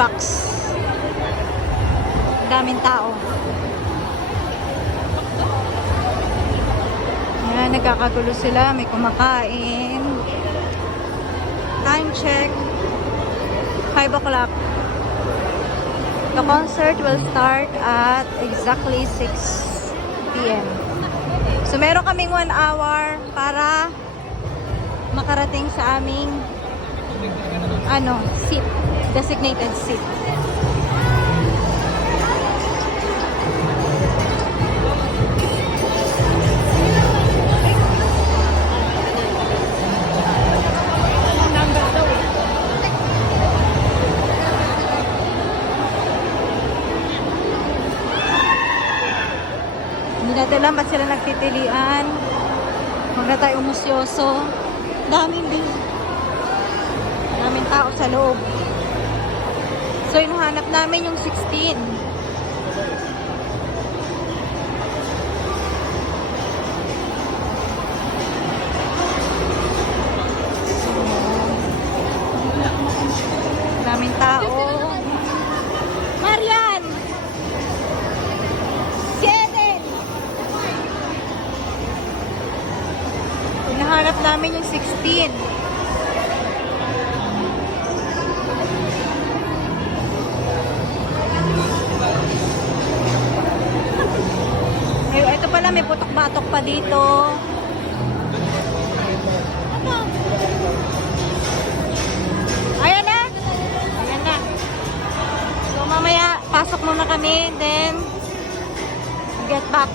Starbucks. Daming tao. Ayan, nagkakagulo sila. May kumakain. Time check. 5 o'clock. The concert will start at exactly 6 p.m. So, meron kaming 1 hour para makarating sa aming seat. Designated seat. Hindi natin alam ba't sila nagtitilian. Huwag na tayo umusyoso. Daming tao sa loob. So, inuhanap namin yung 16. Daming tao. Marian! Hinahanap namin yung 16. Ay, ito pala, may putok-batok pa dito. Ano? Ayan na. Ayan na. So, mamaya, pasok muna kami. Then, get back.